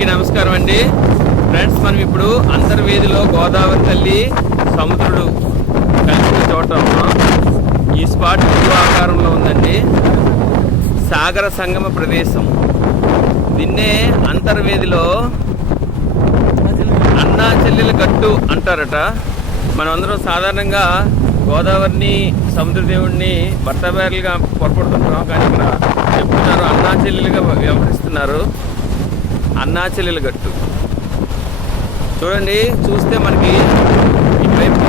అందరికీ నమస్కారం అండి ఫ్రెండ్స్. మనం ఇప్పుడు అంతర్వేదిలో గోదావరి తల్లి సముద్రుడు కలిసిన చోట ఉన్నాం. ఈ స్పాట్ గురు ఆకారంలో ఉందండి. సాగర సంగమ ప్రదేశం. దీన్నే అంతర్వేదిలో అన్నా చెల్లెల గట్టు అంటారట. మనమందరం సాధారణంగా గోదావరిని సముద్రదేవుడిని భర్తభార్యలుగా పొరపడుతుంటాం, కానీ ఇక్కడ చెప్తున్నారు అన్నా చెల్లెలుగా వ్యవహరిస్తున్నారు. అన్నా చెల్లెల గట్టు చూడండి. చూస్తే మనకి ఇటువైపు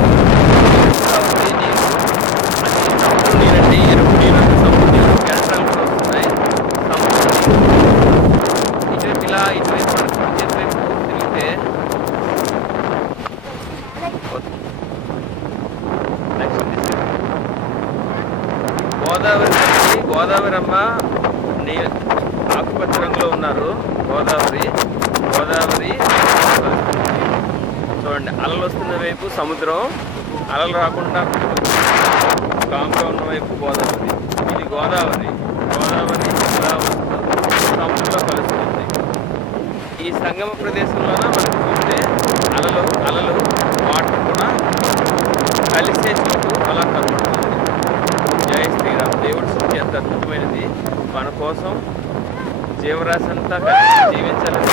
సముద్ర నీరండి, ఎరుపు నీరు, సముద్ర నీరు, కేంద్రాలు కూడా వస్తున్నాయి. ఇటువైపు ఇలా ఇటువైపు చేతివైపు తిరిగితే గోదావరి అమ్మ ఆకుపచ్చ రంగులో ఉన్నారు. గోదావరి చూడండి. అలలు వస్తున్న వైపు సముద్రం, అలలు రాకుండా కామ్గా ఉన్న వైపు గోదావరి. ఇది గోదావరి ఇలా వస్తూ సముద్రంలో కలుస్తుంది. ఈ సంగమ ప్రదేశంలోన మనకు చూస్తే అలలు వాటర్ కూడా కలిసే చోటు అలా కనబడుతుంది. జై శ్రీరామ్. దేవుడి శక్తి ఎంత అద్భుతమైనది. మన కోసం జీవరాశి అంతా కలిసి జీవించాలని